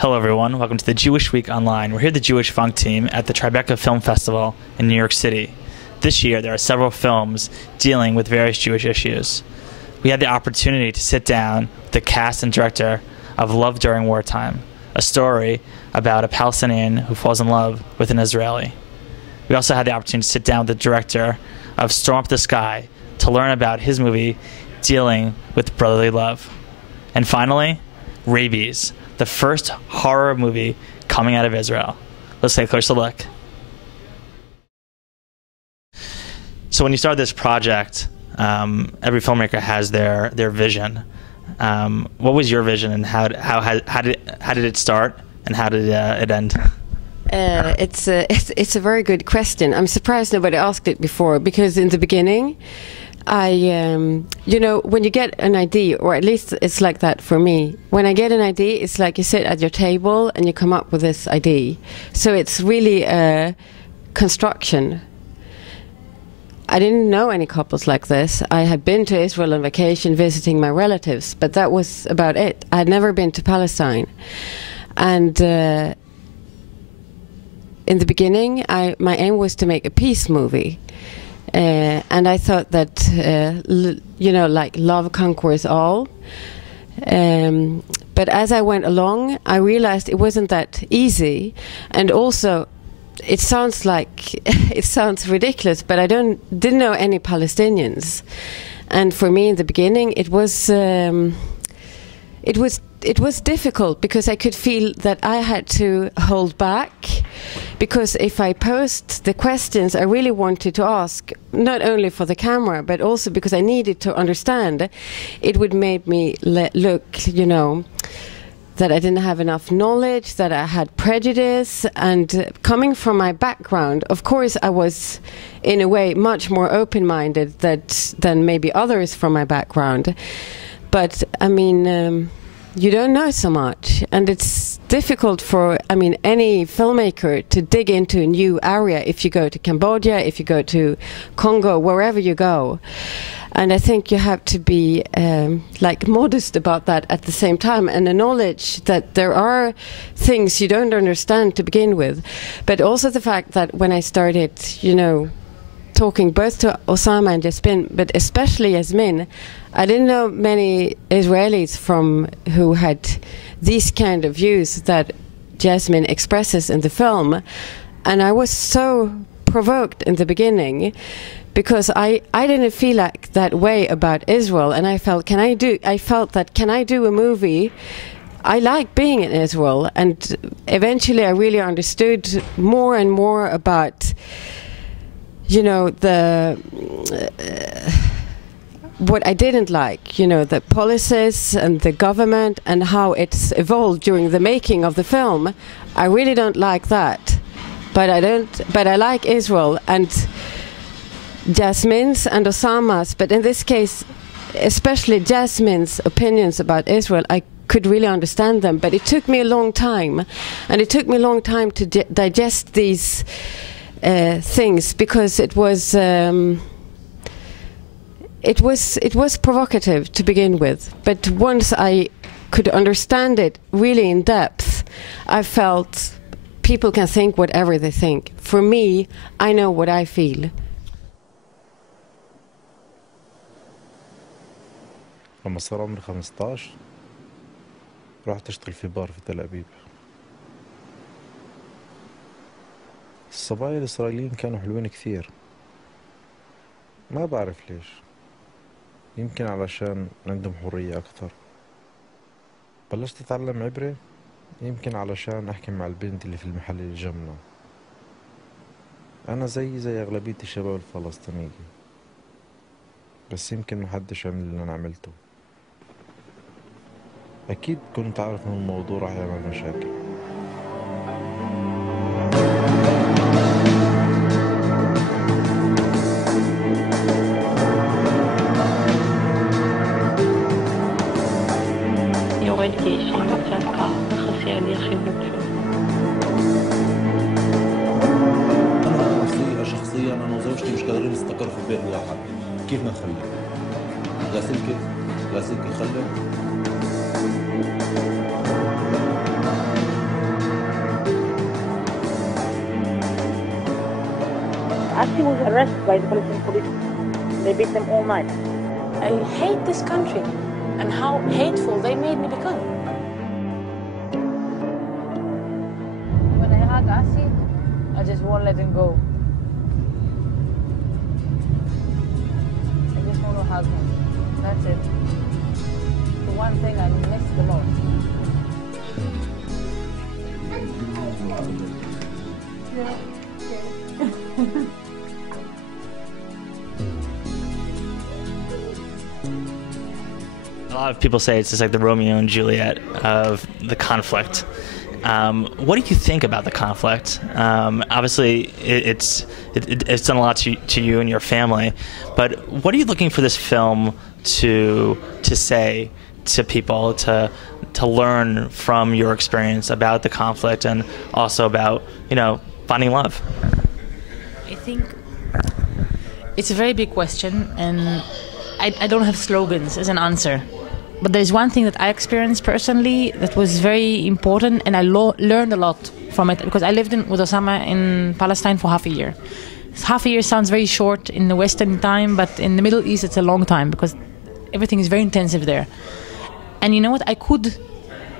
Hello everyone, welcome to the Jewish Week Online. We're here at the Jewish Funk team at the Tribeca Film Festival in New York City. This year there are several films dealing with various Jewish issues. We had the opportunity to sit down with the cast and director of Love During Wartime, a story about a Palestinian who falls in love with an Israeli. We also had the opportunity to sit down with the director of Storm Up the Sky to learn about his movie dealing with brotherly love. And finally, Rabies, the first horror movie coming out of Israel. Let's take a closer look. So when you start this project, every filmmaker has their vision. What was your vision, and how did it start, and how did it end? It's a very good question. I'm surprised nobody asked it before, because in the beginning, you know, when you get an idea, or at least it's like that for me, when I get an idea, it's like you sit at your table and you come up with this idea. So it's really a construction. I didn't know any couples like this. I had been to Israel on vacation visiting my relatives, but that was about it. I had never been to Palestine. And in the beginning, my aim was to make a peace movie. And I thought that, you know, like love conquers all. But as I went along, I realized it wasn't that easy. And also, it sounds like, it sounds ridiculous, but I didn't know any Palestinians. And for me in the beginning, it was difficult, because I could feel that I had to hold back, because if I posed the questions I really wanted to ask, not only for the camera, but also because I needed to understand, it would make me look, you know, that I didn't have enough knowledge, that I had prejudice. And coming from my background, of course I was in a way much more open-minded than maybe others from my background. But I mean, you don't know so much, and it's difficult for, I mean, any filmmaker to dig into a new area if you go to Cambodia, if you go to Congo, wherever you go. And I think you have to be like modest about that at the same time, and acknowledge that there are things you don't understand to begin with. But also the fact that when I started, you know, talking both to Osama and Jasmin, but especially Jasmin, I didn't know many Israelis who had these kind of views that Jasmin expresses in the film. And I was so provoked in the beginning, because I didn't feel like that way about Israel, and I felt can I do a movie? I like being in Israel, and eventually I really understood more and more about, you know, what I didn't like, you know, the policies and the government and how it's evolved during the making of the film. I really don't like that, but I like Israel and Jasmin's and Osama's, but in this case, especially Jasmin's opinions about Israel, I could really understand them. But it took me a long time, and it took me a long time to digest these things, because it was provocative to begin with. But once I could understand it really in depth, I felt people can think whatever they think. For me, I know what I feel. لما صار عمري 15 رحت اشتغل في بار في تل أبيب. الصبايا الإسرائيليين كانوا حلوين كثير، ما بعرف ليش، يمكن علشان عندهم حرية أكثر. بلشت أتعلم عبري يمكن علشان أحكي مع البنت اللي في المحل اللي جنبنا. أنا زي أغلبية الشباب الفلسطينيين، بس يمكن محدش عمل اللي أنا عملته. أكيد كنت عارف إن الموضوع راح يعمل مشاكل. أنا شخصيا أنا وزوجتي مش قادرين نستقر في بيت واحد. كيف نخلي؟ لا سلك يخلي. he was arrested by the Palestinian police. They beat him all night. I hate this country and how hateful they made me become. When I hug Asi, I just won't let him go. I just want to hug him. That's it. The one thing I miss the most. A lot of people say it's just like the Romeo and Juliet of the conflict. What do you think about the conflict? Obviously, it's done a lot to you and your family, but what are you looking for this film to say to people, to learn from your experience about the conflict and also about, finding love? I think it's a very big question, and I don't have slogans as an answer. But there's one thing that I experienced personally that was very important, and I learned a lot from it, because I lived with Osama in Palestine for half a year. Half a year sounds very short in the Western time, but in the Middle East it's a long time, because everything is very intensive there. And you know what? I could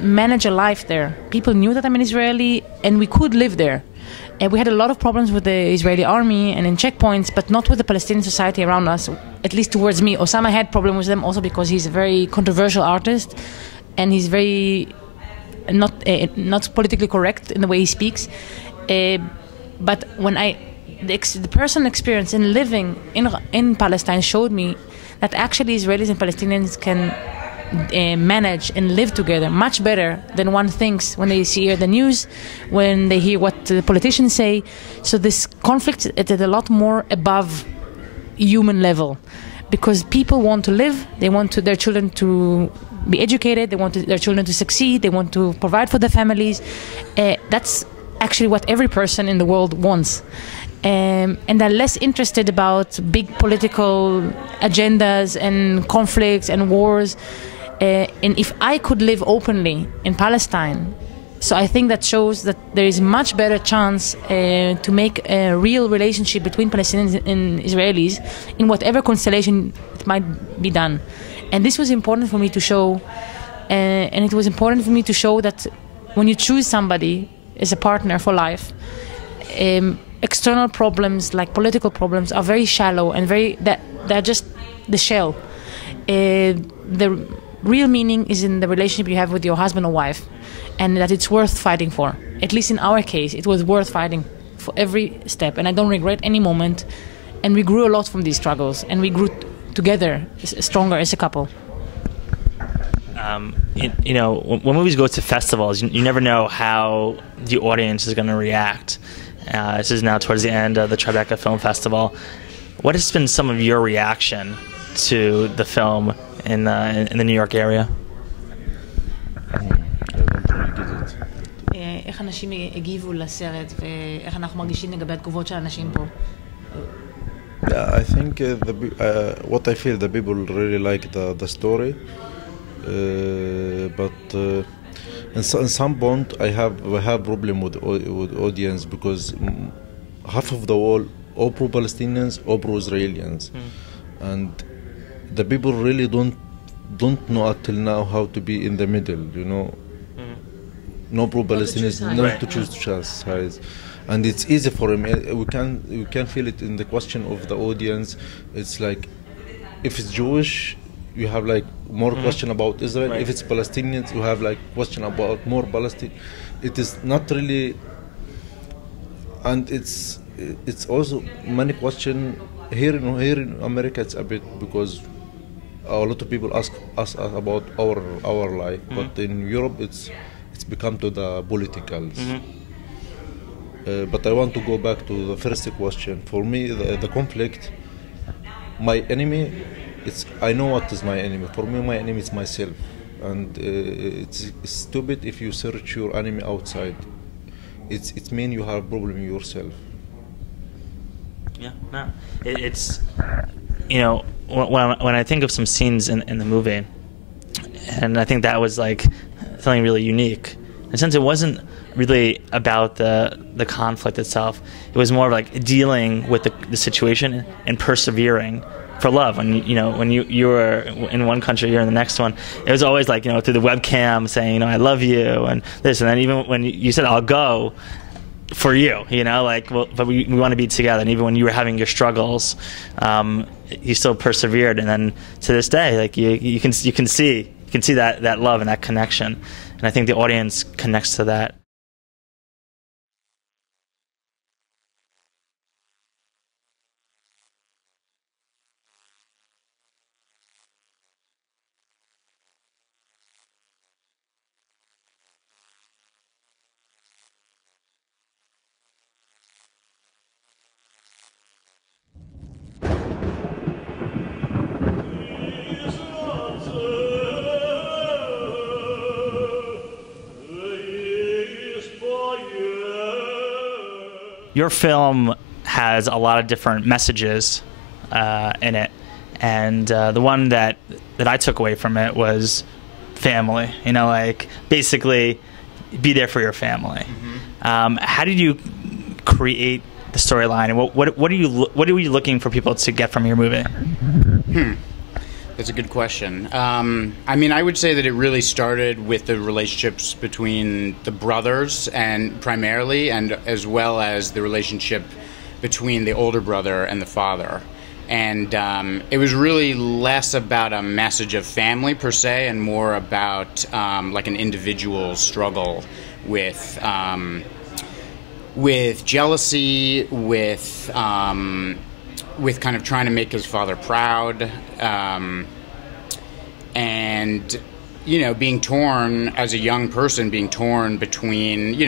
manage a life there. People knew that I'm an Israeli, and we could live there. And we had a lot of problems with the Israeli army and in checkpoints, but not with the Palestinian society around us, at least towards me. Osama had problems with them also because he's a very controversial artist, and he's very not politically correct in the way he speaks. But when the personal experience in living in Palestine showed me that actually Israelis and Palestinians can manage and live together much better than one thinks when they hear the news, when they hear what the politicians say. So this conflict is at a lot more above human level, because people want to live, they want their children to be educated, they want their children to succeed, they want to provide for their families. That's actually what every person in the world wants. And they're less interested about big political agendas and conflicts and wars. And if I could live openly in Palestine, so I think that shows that there is much better chance to make a real relationship between Palestinians and Israelis in whatever constellation it might be done. And this was important for me to show, and it was important for me to show that when you choose somebody as a partner for life, external problems like political problems are very shallow and they're just the shell. The real meaning is in the relationship you have with your husband or wife, and that it's worth fighting for. At least in our case, it was worth fighting for every step, and I don't regret any moment. And we grew a lot from these struggles, and we grew together stronger as a couple. When movies go to festivals, you never know how the audience is going to react. This is now towards the end of the Tribeca Film Festival. What has been some of your reaction to the film in the New York area? איך אנשים הגיבו לסרט ואיך אנחנו מרגישים לגבי התגובות של אנשים פה? Yeah, I think what I feel, the people really like the story, but in some point I have problem with audience, because half of the world or pro-Palestinians or pro-Israelians, and the people really don't know until now how to be in the middle, No pro-Palestinians, not to choose sides. And it's easy for him. We can feel it in the question of the audience. It's like, if it's Jewish, you have like more question about Israel. Right. If it's Palestinians, you have like question about more Palestine. It is not really, and it's also many question here in America. It's a bit, because a lot of people ask us about our life, but in Europe it's become to the politicals. But I want to go back to the first question. For me, the conflict, my enemy, I know what is my enemy. For me, my enemy is myself. And it's stupid if you search your enemy outside. It means you have a problem yourself. Yeah, no. It's, when I think of some scenes in the movie, and I think that was like something really unique. And since it wasn't really about the conflict itself, it was more of like dealing with the situation and persevering for love. When you were in one country, you're in the next one. It was always like, through the webcam saying, I love you and this, and then even when you said I'll go for you, but we want to be together. And even when you were having your struggles, you still persevered. And then to this day, like you can see that love and that connection. And I think the audience connects to that. Your film has a lot of different messages in it, and the one that I took away from it was family. Like basically be there for your family. Mm-hmm. How did you create the storyline, and what are you looking for people to get from your movie? That's a good question. I would say that it really started with the relationships between the brothers, and primarily, and as well as the relationship between the older brother and the father. And it was really less about a message of family per se, and more about like an individual struggle with jealousy, with kind of trying to make his father proud, and being torn as a young person, being torn between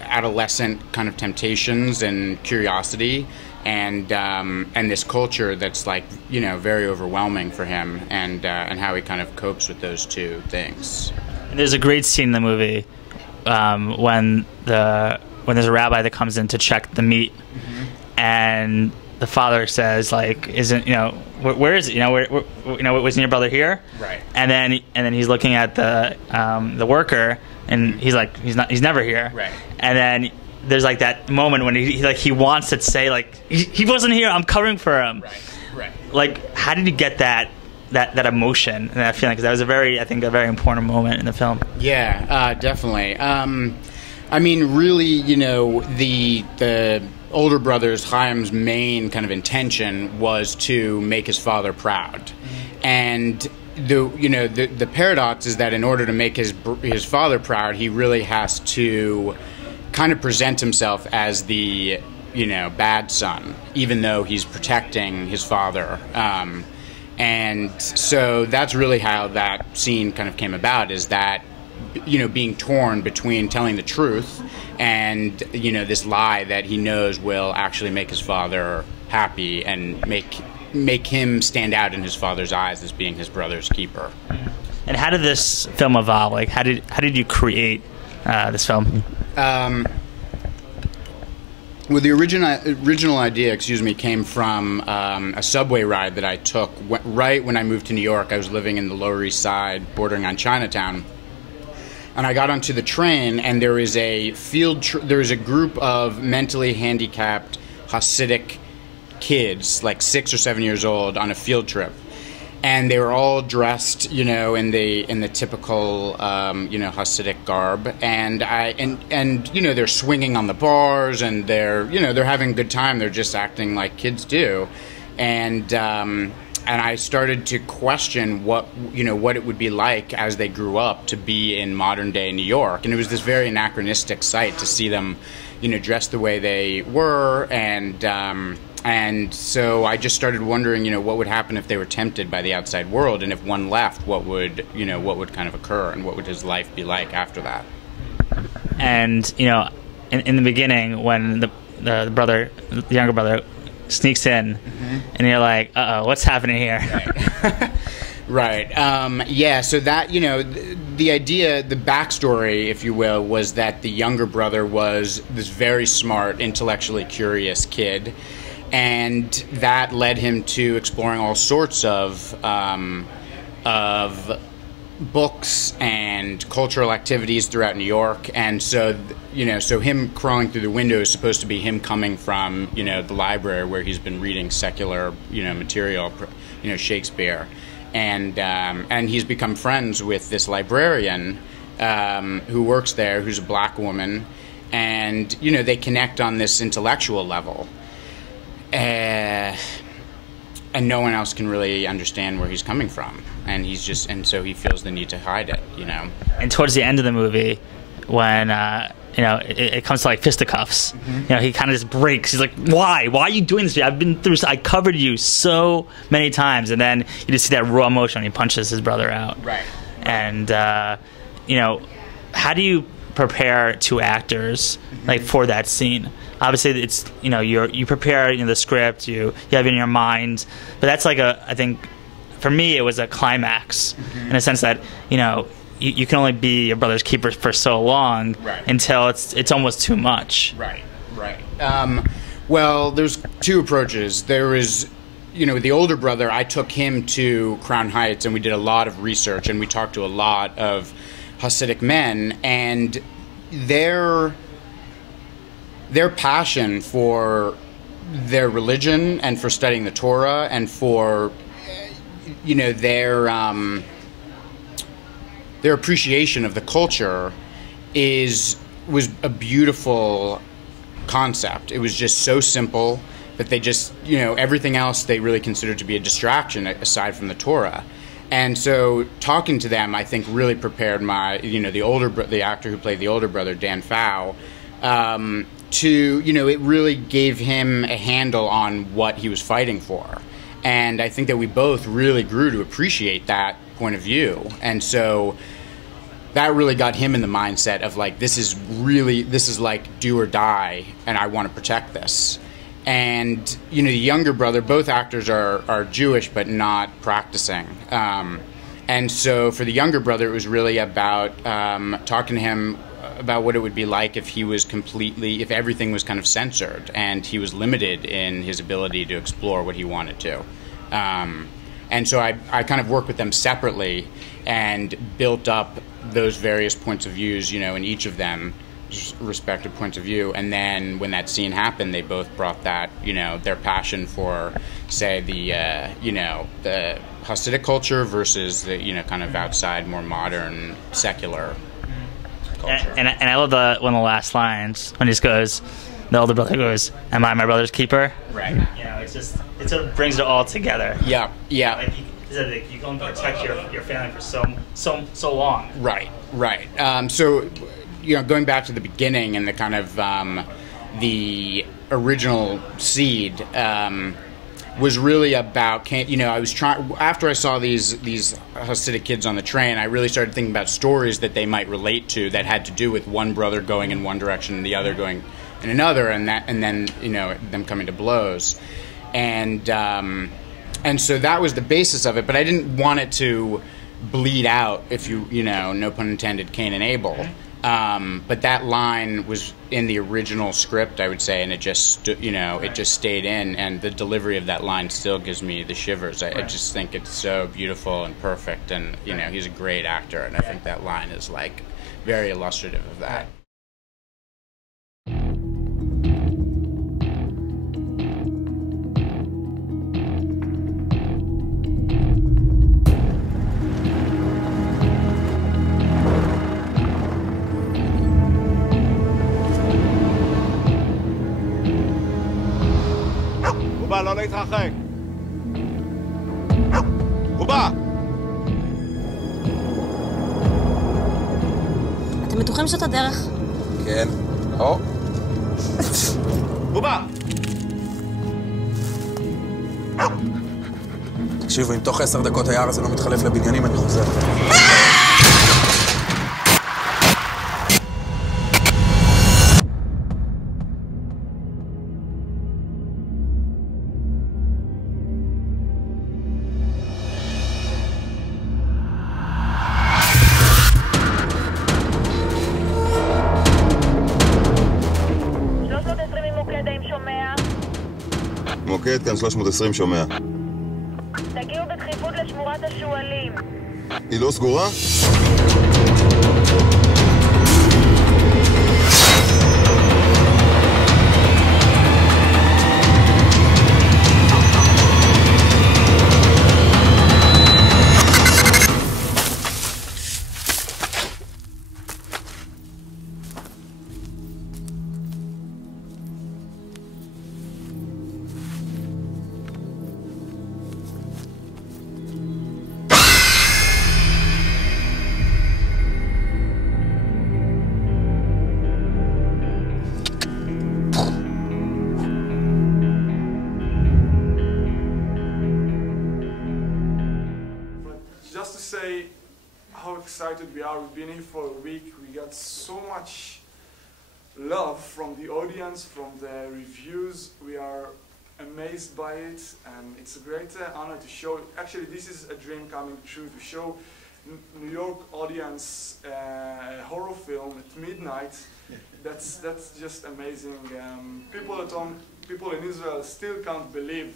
adolescent kind of temptations and curiosity, and this culture that's like very overwhelming for him, and how he kind of copes with those two things. And there's a great scene in the movie when there's a rabbi that comes in to check the meat, mm-hmm. and the father says, like, isn't where is it? Wasn't your brother here? Right. And then he's looking at the worker, and he's like, he's never here. Right. And then there's like that moment when he wants to say, like, he wasn't here, I'm covering for him. Right. Like, how did you get that emotion and that feeling? Because that was a very important moment in the film. Yeah, definitely. Really, the older brother's, Chaim's main kind of intention was to make his father proud, and the paradox is that in order to make his father proud, he really has to kind of present himself as the bad son, even though he's protecting his father. And so that's really how that scene kind of came about, is that being torn between telling the truth and this lie that he knows will actually make his father happy and make him stand out in his father's eyes as being his brother's keeper. And how did this film evolve? Like, how did you create this film? Well, the original idea, came from a subway ride that I took right when I moved to New York. I was living in the Lower East Side, bordering on Chinatown. And I got onto the train, and there is a group of mentally handicapped Hasidic kids, like 6 or 7 years old, on a field trip, and they were all dressed, in the typical, Hasidic garb, and they're swinging on the bars, and they're having a good time. They're just acting like kids do, and I started to question what it would be like as they grew up to be in modern day New York. And it was this very anachronistic sight to see them, dressed the way they were. And so I just started wondering, what would happen if they were tempted by the outside world, and if one left, what would kind of occur, and what would his life be like after that? And, in the beginning, when the younger brother sneaks in, mm-hmm. and you're like, uh-oh, what's happening here? Right. Right. So that, the idea, the backstory, if you will, was that the younger brother was this very smart, intellectually curious kid, and that led him to exploring all sorts of books and cultural activities throughout New York, and so so him crawling through the window is supposed to be him coming from the library where he's been reading secular material, Shakespeare, and he's become friends with this librarian who works there, who's a black woman, and they connect on this intellectual level. And no one else can really understand where he's coming from, and so he feels the need to hide it, And towards the end of the movie, when it comes to like fisticuffs, he kind of just breaks. He's like, "Why? Why are you doing this? I've been through. I covered you so many times." And then you just see that raw emotion. He punches his brother out. Right. And how do you prepare two actors like for that scene? Obviously, it's you prepare the script, you have it in your mind, but that's like I think for me it was a climax in a sense that you can only be your brother's keeper for so long until it's almost too much. Right. Well, there's two approaches. There is the older brother. I took him to Crown Heights, and we did a lot of research, and we talked to a lot of Hasidic men, and their passion for their religion and for studying the Torah and for their appreciation of the culture was a beautiful concept. It was just so simple that they just everything else they really considered to be a distraction aside from the Torah. And so talking to them, I think, really prepared my the actor who played the older brother, Dan Fow, it really gave him a handle on what he was fighting for. And I think that we both really grew to appreciate that point of view. And so that really got him in the mindset of like, this is like do or die, and I want to protect this. And, the younger brother, both actors are Jewish but not practicing. And so for the younger brother, it was really about talking to him about what it would be like if if everything was kind of censored and he was limited in his ability to explore what he wanted to. And so I kind of worked with them separately and built up those various points of views, in each of them respective points of view. And then when that scene happened, they both brought that, their passion for, say, the Hasidic culture versus the, kind of outside, more modern, secular culture. And I love one of the last lines when he just goes, the older brother goes, "Am I my brother's keeper?" Right. It sort of brings it all together. Yeah. Like you can only protect your family for so long. Right. So, going back to the beginning and the kind of the original seed was really about, I was trying, after I saw these Hasidic kids on the train, I really started thinking about stories that they might relate to that had to do with one brother going in one direction and the other going in another, and then them coming to blows. And so that was the basis of it, but I didn't want it to bleed out, if no pun intended, Cain and Abel. But that line was in the original script, I would say, and it just stayed in, and the delivery of that line still gives me the shivers. I just think it's so beautiful and perfect, and he's a great actor, and I think that line is like very illustrative of that. לא להתרחק. הוא בא. אתם בטוחים שאת הדרך? כן. או. הוא בא. תקשיבו, אם תוך 10 דקות היער הזה לא מתחלף לבניינים, אני חוזר. מוקד, כאן 320 שומע. תגיעו בדחיפות לשמורת השועלים. היא לא סגורה? Just to say how excited we are. We've been here for a week. We got so much love from the audience, from the reviews. We are amazed by it, and it's a great honor to show. Actually, this is a dream coming true, to show New York audience a horror film at midnight. That's just amazing. People at home, people in Israel still can't believe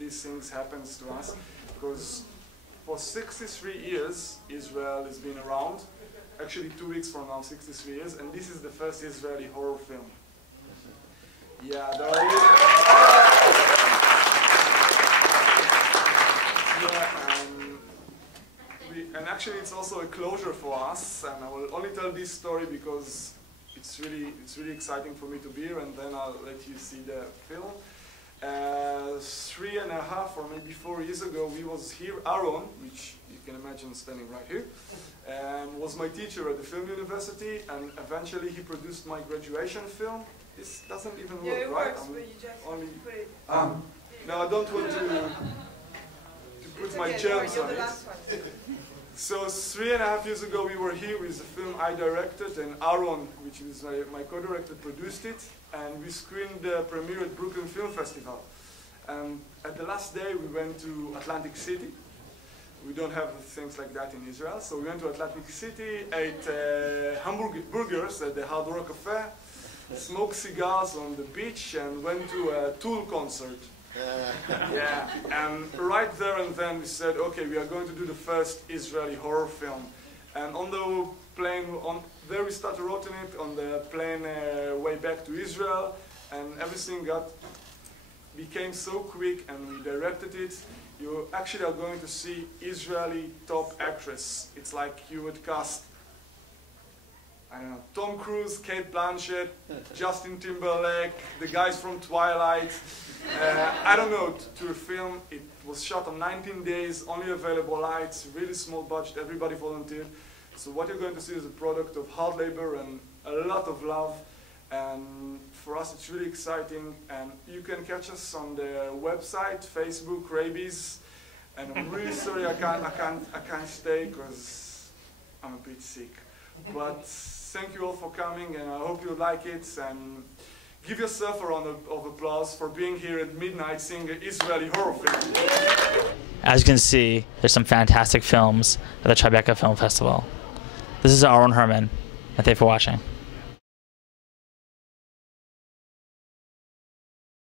these things happens to us, because for 63 years, Israel has been around. Actually, 2 weeks from now, 63 years, and this is the first Israeli horror film. Yeah, there are and actually, it's also a closure for us. And I will only tell this story because it's really exciting for me to be here, and then I'll let you see the film. 3.5 or maybe 4 years ago, we was here. Aaron, which you can imagine standing right here, was my teacher at the film university, and eventually he produced my graduation film. This doesn't even work, it right? works, but you just only put it. No, I don't want to put my germs on it. So 3.5 years ago, we were here with the film I directed, and Aaron, which is my co-director, produced it, and we screened the premiere at Brooklyn Film Festival. And at the last day, we went to Atlantic City. We don't have things like that in Israel, so we went to Atlantic City, ate hamburgers at the Hard Rock Cafe, smoked cigars on the beach, and went to a Tool concert. Yeah, and right there and then we said, okay, we are going to do the first Israeli horror film. And on the plane, there we started writing it on the plane way back to Israel, and everything became so quick, and we directed it. You actually are going to see Israeli top actress. It's like you would cast, I don't know, Tom Cruise, Kate Blanchett, Justin Timberlake, the guys from Twilight. I don't know, to a film. It was shot on 19 days, only available lights, really small budget, everybody volunteered. So what you're going to see is a product of hard labor and a lot of love. And for us, it's really exciting. And you can catch us on the website, Facebook, Rabies. And I'm really sorry I can't stay because I'm a bit sick. But thank you all for coming, and I hope you like it. And give yourself a round of applause for being here at midnight seeing an Israeli horror film. As you can see, there's some fantastic films at the Tribeca Film Festival. This is Aaron Herman, and thank you for watching.